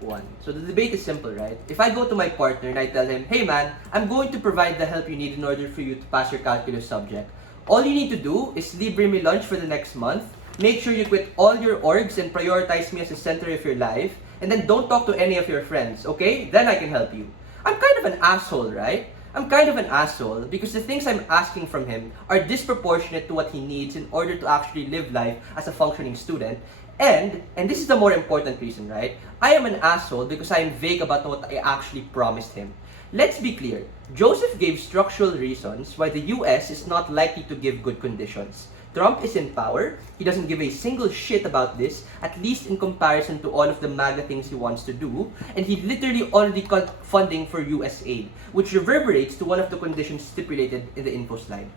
1. So the debate is simple, right? If I go to my partner and I tell him, hey man, I'm going to provide the help you need in order for you to pass your calculus subject. All you need to do is libre me lunch for the next month, make sure you quit all your orgs and prioritize me as the center of your life, and then don't talk to any of your friends, okay? Then I can help you. I'm kind of an asshole, right? I'm kind of an asshole because the things I'm asking from him are disproportionate to what he needs in order to actually live life as a functioning student. And this is the more important reason, right? I am an asshole because I am vague about what I actually promised him. Let's be clear, Joseph gave structural reasons why the US is not likely to give good conditions. Trump is in power, he doesn't give a single shit about this, at least in comparison to all of the MAGA things he wants to do, and he literally already cut funding for US aid, which reverberates to one of the conditions stipulated in the info slide.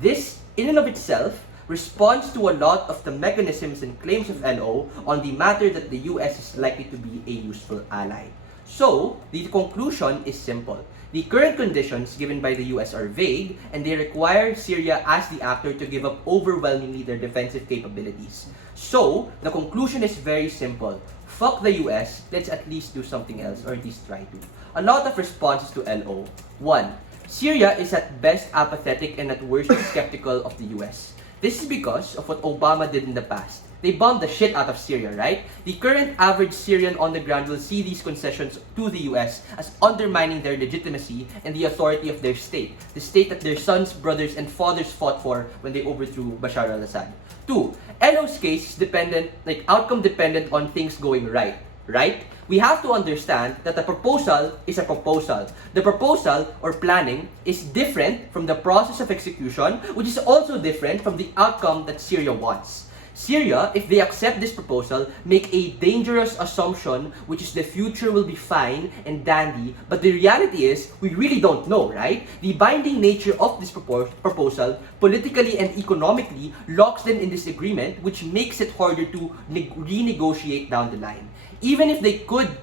This, in and of itself, responds to a lot of the mechanisms and claims of LO on the matter that the US is likely to be a useful ally. So, the conclusion is simple. The current conditions given by the US are vague, and they require Syria as the actor to give up overwhelmingly their defensive capabilities. So, the conclusion is very simple. Fuck the US, let's at least do something else, or at least try to. A lot of responses to LO. 1. Syria is at best apathetic and at worst skeptical of the US. This is because of what Obama did in the past. They bombed the shit out of Syria, right? The current average Syrian on the ground will see these concessions to the US as undermining their legitimacy and the authority of their state, the state that their sons, brothers, and fathers fought for when they overthrew Bashar al-Assad. 2. LO's case is outcome dependent on things going right? We have to understand that a proposal is a proposal. The proposal or planning is different from the process of execution, which is also different from the outcome that Syria wants. Syria, if they accept this proposal, make a dangerous assumption, which is the future will be fine and dandy, but the reality is, we really don't know, right? The binding nature of this proposal, politically and economically, locks them in this agreement, which makes it harder to renegotiate down the line. Even if they could,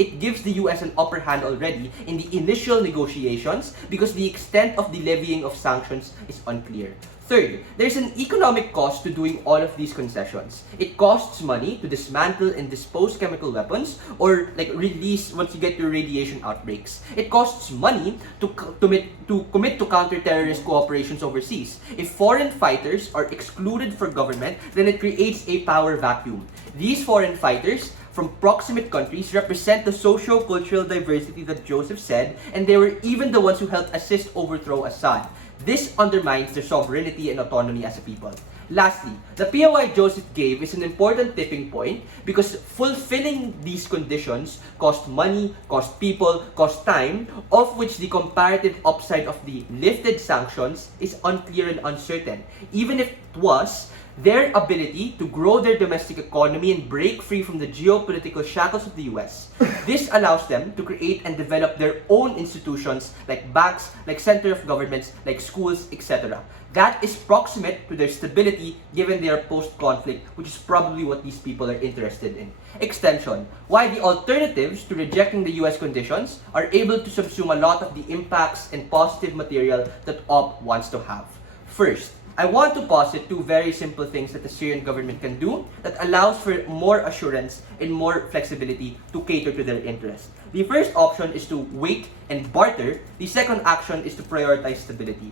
it gives the US an upper hand already in the initial negotiations because the extent of the levying of sanctions is unclear. Third, there's an economic cost to doing all of these concessions. It costs money to dismantle and dispose chemical weapons or release once you get your radiation outbreaks. It costs money to commit to counter-terrorist cooperations overseas. If foreign fighters are excluded from government, then it creates a power vacuum. These foreign fighters from proximate countries represent the socio-cultural diversity that Joseph said, and they were even the ones who helped assist overthrow Assad. This undermines their sovereignty and autonomy as a people. Lastly, the POI Joseph gave is an important tipping point because fulfilling these conditions cost money, cost people, cost time, of which the comparative upside of the lifted sanctions is unclear and uncertain. Even if it was, their ability to grow their domestic economy and break free from the geopolitical shackles of the US. This allows them to create and develop their own institutions like banks, like center of governments, like schools, etc. That is proximate to their stability given their post-conflict, which is probably what these people are interested in. Extension. Why the alternatives to rejecting the US conditions are able to subsume a lot of the impacts and positive material that OP wants to have. First, I want to posit two very simple things that the Syrian government can do that allows for more assurance and more flexibility to cater to their interests. The first option is to wait and barter. The second action is to prioritize stability.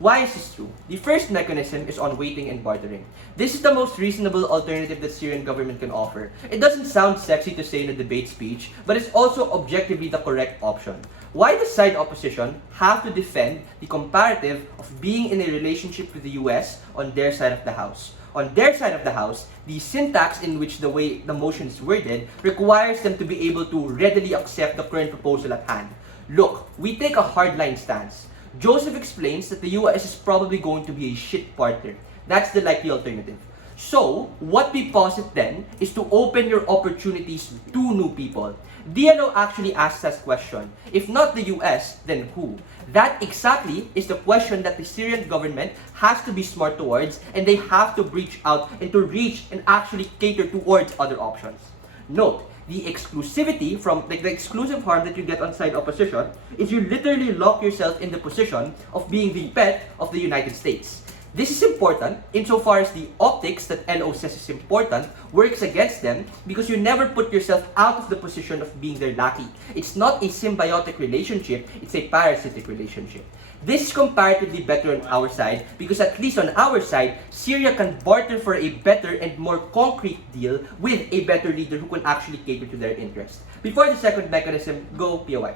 Why is this true? The first mechanism is on waiting and bartering. This is the most reasonable alternative that Syrian government can offer. It doesn't sound sexy to say in a debate speech, but it's also objectively the correct option. Why does side opposition have to defend the comparative of being in a relationship with the US on their side of the house? On their side of the house, the syntax in which the way the motion is worded requires them to be able to readily accept the current proposal at hand. Look, we take a hardline stance. Joseph explains that the US is probably going to be a shit partner. That's the likely alternative. So, what we posit then is to open your opportunities to new people. DLO actually asks us question. If not the US, then who? That exactly is the question that the Syrian government has to be smart towards, and they have to reach out and to reach and actually cater towards other options. Note, the exclusivity from the exclusive harm that you get on side opposition is you literally lock yourself in the position of being the pet of the United States. This is important insofar as the optics that NO says is important works against them because you never put yourself out of the position of being their lackey. It's not a symbiotic relationship, it's a parasitic relationship. This is comparatively better on our side because at least on our side, Syria can barter for a better and more concrete deal with a better leader who can actually cater to their interests. Before the second mechanism, go POI.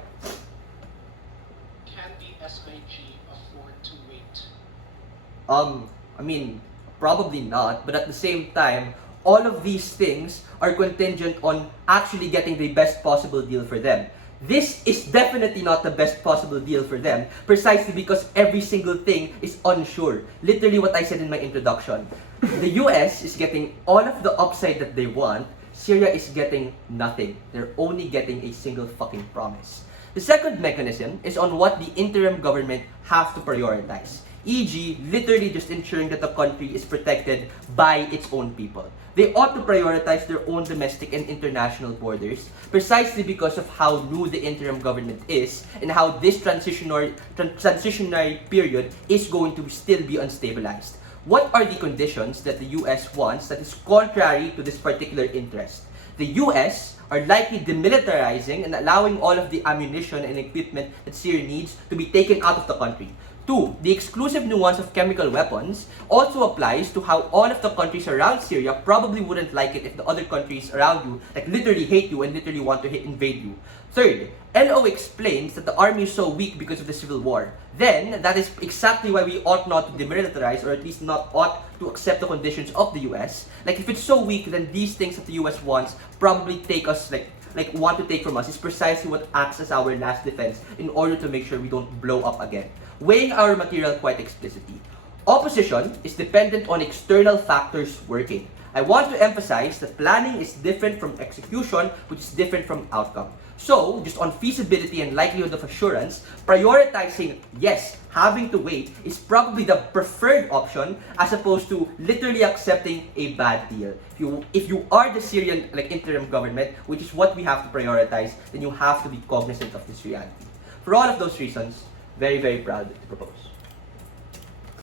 Can the SIG afford to wait? I mean, probably not, but at the same time, all of these things are contingent on actually getting the best possible deal for them. This is definitely not the best possible deal for them, precisely because every single thing is unsure. Literally what I said in my introduction. The US is getting all of the upside that they want, Syria is getting nothing. They're only getting a single fucking promise. The second mechanism is on what the interim government have to prioritize. E.g., literally just ensuring that the country is protected by its own people. They ought to prioritize their own domestic and international borders precisely because of how new the interim government is and how this transitionary period is going to still be unstabilized. What are the conditions that the US wants that is contrary to this particular interest? The US are likely demilitarizing and allowing all of the ammunition and equipment that Syria needs to be taken out of the country. 2. The exclusive nuance of chemical weapons also applies to how all of the countries around Syria probably wouldn't like it if the other countries around you like literally hate you and literally want to invade you. 3rd, NO explains that the army is so weak because of the civil war. Then, that is exactly why we ought not to demilitarize or at least not ought to accept the conditions of the US. Like if it's so weak, then these things that the US wants probably take us want to take from us is precisely what acts as our last defense in order to make sure we don't blow up again. Weighing our material quite explicitly. Opposition is dependent on external factors working. I want to emphasize that planning is different from execution, which is different from outcome. So, just on feasibility and likelihood of assurance, prioritizing, yes, having to wait is probably the preferred option as opposed to literally accepting a bad deal. If you are the Syrian interim government, which is what we have to prioritize, then you have to be cognizant of this reality. For all of those reasons, very, very proud to propose.